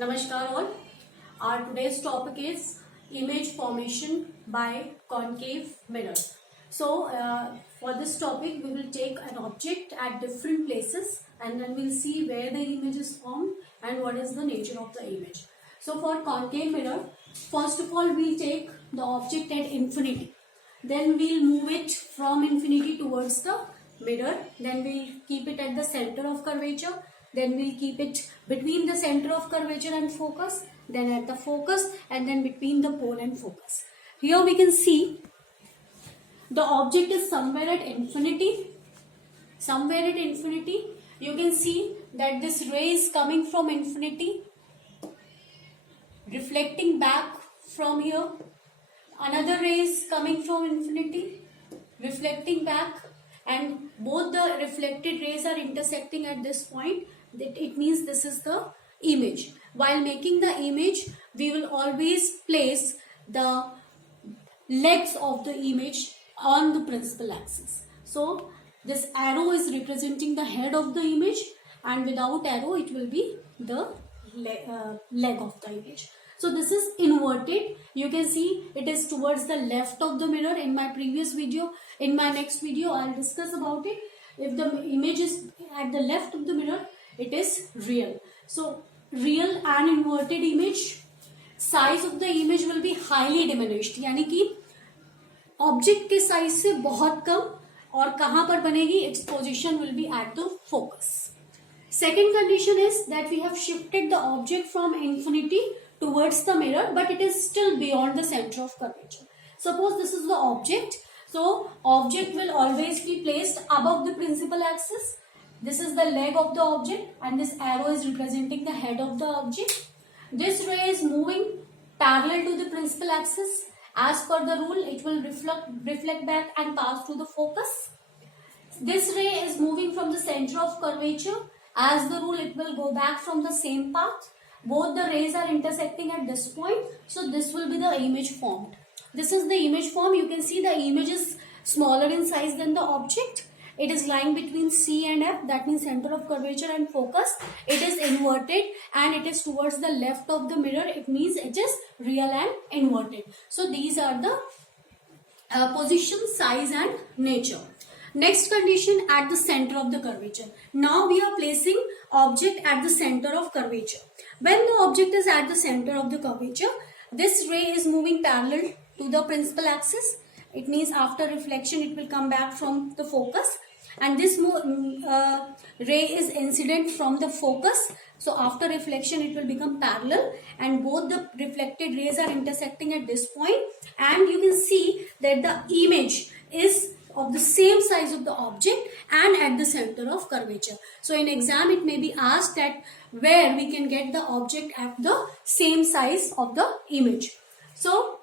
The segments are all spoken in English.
Namaskar all. Our today's topic is image formation by concave mirror. So for this topic we will take an object at different places and then we'll see where the image is formed and what is the nature of the image. So for concave mirror, first of all we'll take the object at infinity. Then we'll move it from infinity towards the mirror. Then we'll keep it at the center of curvature. Then we'll keep it between the center of curvature and focus, then at the focus, and then between the pole and focus. Here we can see the object is somewhere at infinity. Somewhere at infinity, you can see that this ray is coming from infinity, reflecting back from here. Another ray is coming from infinity, reflecting back, and both the reflected rays are intersecting at this point. It means this is the image. While making the image, we will always place the legs of the image on the principal axis. So this arrow is representing the head of the image, and without arrow it will be the leg of the image. So this is inverted. You can see it is towards the left of the mirror. In my previous video, in my next video, I'll discuss about it. If the image is at the left of the mirror, it is real. So real and inverted image, size of the image will be highly diminished. यानी कि object के size से बहुत कम, और कहाँ पर बनेगी? Its position will be at the focus. Second condition is that we have shifted the object from infinity towards the mirror, but it is still beyond the center of curvature. Suppose this is the object. So object will always be placed above the principal axis. This is the leg of the object and this arrow is representing the head of the object. This ray is moving parallel to the principal axis. As per the rule, it will reflect back and pass through the focus. This ray is moving from the center of curvature. As the rule, it will go back from the same path. Both the rays are intersecting at this point. So this will be the image formed. This is the image form. You can see the image is smaller in size than the object. It is lying between C and F, that means center of curvature and focus. It is inverted and it is towards the left of the mirror. It means it is real and inverted. So these are the position, size and nature. Next condition, at the center of the curvature. Now we are placing object at the center of curvature. When the object is at the center of the curvature, this ray is moving parallel to the principal axis. It means after reflection it will come back from the focus, and this ray is incident from the focus. So after reflection it will become parallel and both the reflected rays are intersecting at this point, and you can see that the image is of the same size of the object and at the center of curvature. So in exam it may be asked that where we can get the object at the same size of the image. So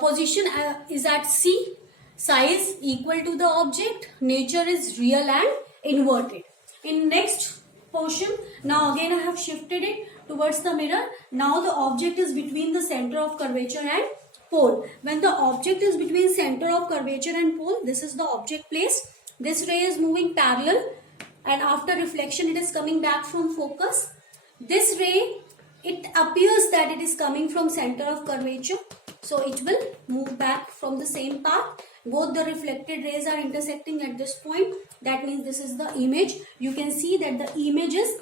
position is at C, size equal to the object, nature is real and inverted. In next portion, now again I have shifted it towards the mirror. Now the object is between the center of curvature and pole. When the object is between center of curvature and pole, this is the object placed. This ray is moving parallel and after reflection it is coming back from focus. This ray, it appears that it is coming from center of curvature. So it will move back from the same path. Both the reflected rays are intersecting at this point. That means this is the image. You can see that the image is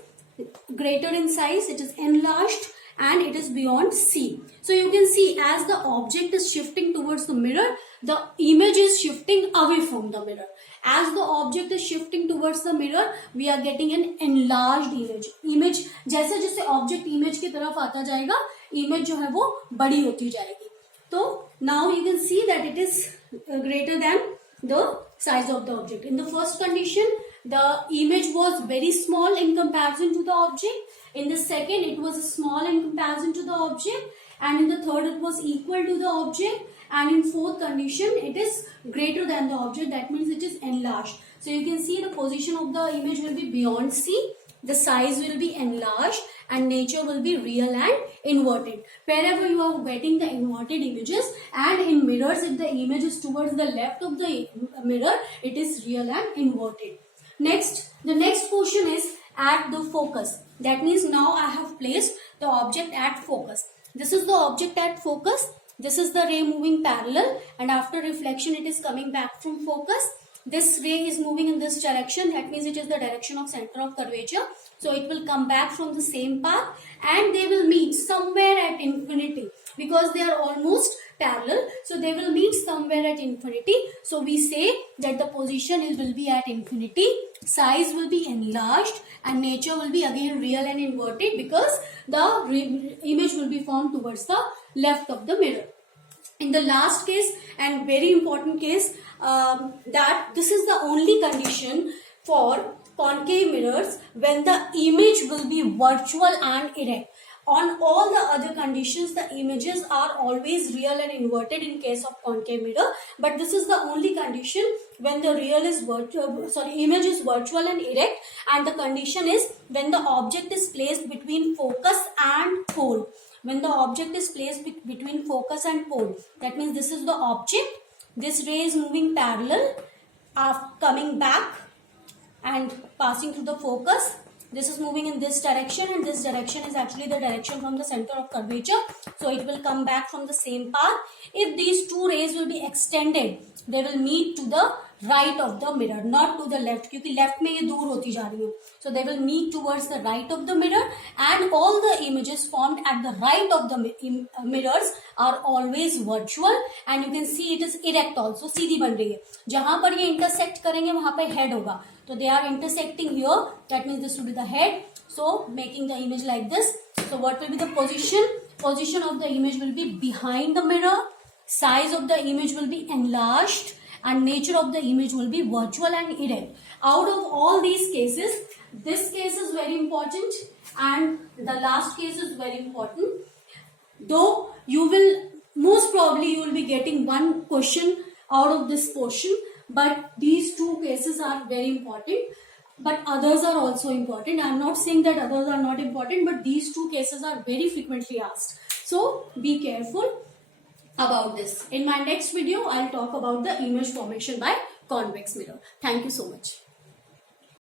greater in size. It is enlarged and it is beyond C. So you can see as the object is shifting towards the mirror, the image is shifting away from the mirror. As the object is shifting towards the mirror, we are getting an enlarged image. Image जैसे जैसे object image की तरफ आता जाएगा, image जो है वो बड़ी होती जाएगी. So now you can see that it is greater than the size of the object. In the first condition, the image was very small in comparison to the object. In the second, it was small in comparison to the object. And in the third, it was equal to the object. And in fourth condition, it is greater than the object. That means it is enlarged. So you can see the position of the image will be beyond C. The size will be enlarged and nature will be real and inverted. Wherever you are getting the inverted images, and in mirrors if the image is towards the left of the mirror, it is real and inverted. Next, the next portion is at the focus. That means now I have placed the object at focus. This is the object at focus. This is the ray moving parallel, and after reflection it is coming back from focus. This ray is moving in this direction. That means it is the direction of center of curvature. So it will come back from the same path and they will meet somewhere at infinity because they are almost parallel. So they will meet somewhere at infinity. So we say that the position will be at infinity, size will be enlarged, and nature will be again real and inverted because the image will be formed towards the left of the mirror. In the last case and very important case, that this is the only condition for concave mirrors when the image will be virtual and erect. On all the other conditions, the images are always real and inverted in case of concave mirror. But this is the only condition when the image is virtual and erect, and the condition is when the object is placed between focus and pole. When the object is placed between focus and pole, that means this is the object. This ray is moving parallel, coming back and passing through the focus. This is moving in this direction, and this direction is actually the direction from the center of curvature. So it will come back from the same path. If these two rays will be extended, they will meet to the right of the mirror, not to the left, क्योंकि left में ये दूर होती जा रही है. So they will meet towards the right of the mirror, and all the images formed at the right of the mirrors are always virtual, and you can see it is erect also. सीधी बन रही है. जहाँ पर ये intersect करेंगे वहाँ पर head होगा. So they are intersecting here. That means this will be the head. So making the image like this. So what will be the position? Position of the image will be behind the mirror. Size of the image will be enlarged, and nature of the image will be virtual and erect. Out of all these cases, this case is very important and the last case is very important. Though you will, most probably you will be getting one question out of this portion, but these two cases are very important. But others are also important. I am not saying that others are not important, but these two cases are very frequently asked. So be careful about this. In my next video, I'll talk about the image formation by convex mirror. Thank you so much.